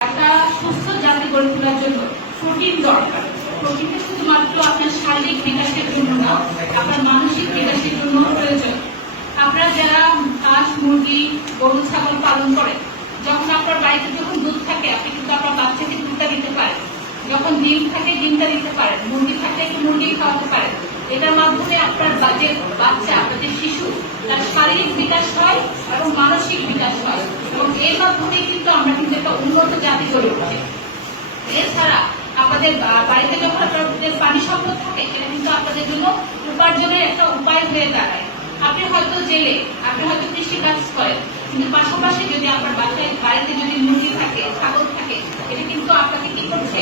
একটা সুস্থ জাতি গড়ে তোলার জন্য প্রোটিন দরকার। প্রোটিনটা শুধুমাত্র আপনার শারীরিক বিকাশের জন্য না, আপনার মানসিক বিকাশের জন্য প্রয়োজন। আপনারা যারা হাঁস, মুরগি, গরু, ছাগল পালন করেন, যখন আপনার বাড়িতে যখন দুধ থাকে, আপনি কিন্তু আপনার বাচ্চাকে দুধটা দিতে পারেন। যখন ডিম থাকে, ডিমটা দিতে পারেন। মুরগি থাকলে একটু মুরগি খাওয়াতে পারেন। এটার মাধ্যমে আপনার যে বাচ্চা, আপনার যে শিশু, তার শারীরিক বিকাশ হয় এবং মানসিক বিকাশ হয়। এর মাধ্যমে কিন্তু আমরা কিন্তু একটা উন্নত জাতি গড়ে উঠছি। এছাড়া আপনাদের বাড়িতে যখন আপনাদের পানি সম্পদ থাকে, সেটা কিন্তু আপনাদের জন্য উপার্জনের একটা উপায় হয়ে দাঁড়ায়। আপনি হয়তো জেলে, আপনি হয়তো কৃষি কাজ করেন, কিন্তু পাশাপাশি যদি আপনার বাসায়, বাড়িতে যদি মুরগি থাকে, ছাগল থাকে এটা কিন্তু আপনাকে কি করছে?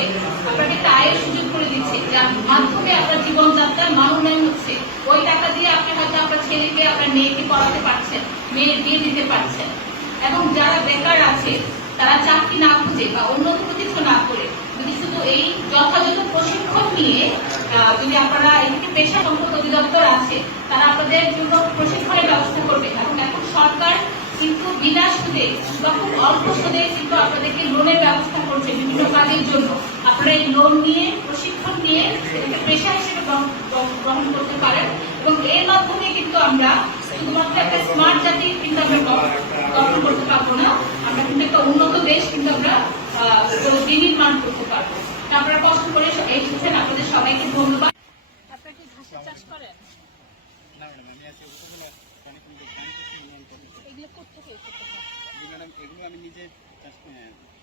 আপনাকে একটা আয়ের সুযোগ করে দিচ্ছে, যার মাধ্যমে আপনার জীবনযাত্রার মান উন্নয়ন হচ্ছে। ওই টাকা দিয়ে আপনি হয়তো আপনার ছেলেকে, আপনার মেয়েকে পড়াতে পারছেন, মেয়ের বিয়ে দিতে পারছেন। এবং যারা বেকার আছে, তারা চাকরি না খুঁজে বা অন্য কোনো না করে, যদি শুধু এই যথাযথ প্রশিক্ষণ নিয়ে যদি আপনারা এদিকে পেশা সম্পদ অধিদপ্তর আছে, তারা আপনাদের জন্য প্রশিক্ষণের ব্যবস্থা করবে। এবং এখন সরকার কিন্তু বিনা সুদে বা খুব অল্প সুদে কিন্তু আপনাদেরকে লোনের ব্যবস্থা করছে বিভিন্ন কাজের জন্য। আপনারা এই লোন নিয়ে, প্রশিক্ষণ নিয়ে পেশা হিসেবে গ্রহণ করতে পারেন। এবং এর মাধ্যমে কিন্তু আমরা শুধুমাত্র একটা স্মার্ট জাতি কিন্তু আমরা গঠন- করতে পারব না। আমরা কিন্তু একটা উন্নত দেশ কিন্তু আমরা বিনির্মাণ করতে পারব। আপনারা কষ্ট করে এসেছেন আপনাদের সবাইকে ধন্যবাদ। আপনারা কি ঘাসের চাষ করেন? না ম্যাডাম আমি কৃষি উন্নয়ন কর্মসূচি এগুলো কোথেকে ম্যাডাম এগুলো আমি নিজে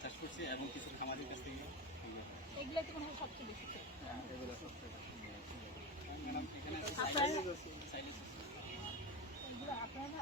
চাষ করছি এবং কিছু খামারের কাছ থেকে। সংগ্রহ করি। এগুলো তো মনে হয় সবচেয়ে বেশি। ম্যাডাম এখানে আছে আপনার সাইলেন্স আছে। এগুলো আপনারা না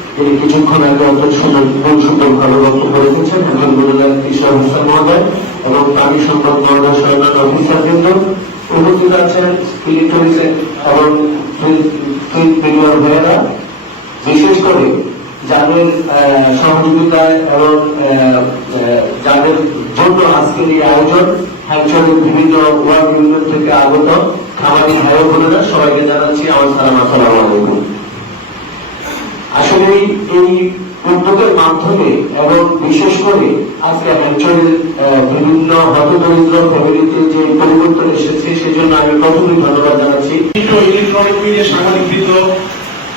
তিনি কিছুক্ষণ আগে অত্যন্ত সুন্দর সুন্দর ভালো বক্তব্য রেখেছেন আলহামদুলিল্লাহ কিশোর হোসেন মহোদয় এবং প্রাণী সম্পদ মহোদয় অফিসার বৃন্দ উপস্থিত আছেন। ইলেকট্রনিক্স এবং মিডিয়ার ভাইয়েরা। বিশেষ করে যাদের সহযোগিতায় এবং যাদের জন্য আজকের এই আয়োজন হ্যাংচরের বিভিন্ন ওয়ার্ড ইউনিয়ন থেকে আগত খামারি ভাই বোনেরা সবাইকে জানাচ্ছি আমার সালাম, আসসালাম আলাইকুম। আসলে এই উদ্যোগের মাধ্যমে এবং বিশেষ করে আজকে আহ, বিভিন্ন হতদরিদ্র ফ্যামিলিতে যে পরিবর্তন এসেছে সেজন্য আমি প্রথমেই ধন্যবাদ জানাচ্ছি। ইলেকট্রনিক মিডিয়া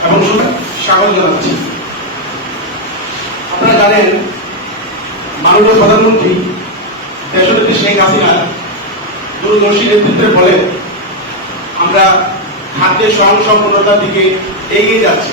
এবং স্বাগত জানাচ্ছি। আপনারা জানেন মাননীয় প্রধানমন্ত্রী দেশনেত্রী শেখ হাসিনা দূরদর্শী নেতৃত্বের ফলে আমরা খাদ্যের স্বয়ং সম্পূর্ণতার দিকে এগিয়ে যাচ্ছি।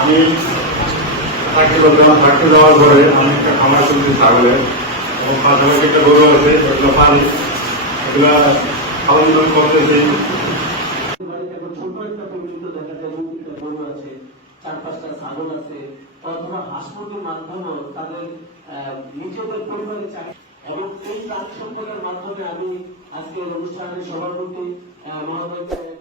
আমি থাকতে বর্তমান থাকতে যাওয়ার পরে আমি একটা খামার শুনছি ছাগলের এবং পাশাপাশি একটা গরু আছে, এগুলো পানি এগুলো খাওয়ান দাওয়ান করতেছি। আছে মাধ্যমে আমি আজকের অনুষ্ঠানের সভাপতি মহোদয়কে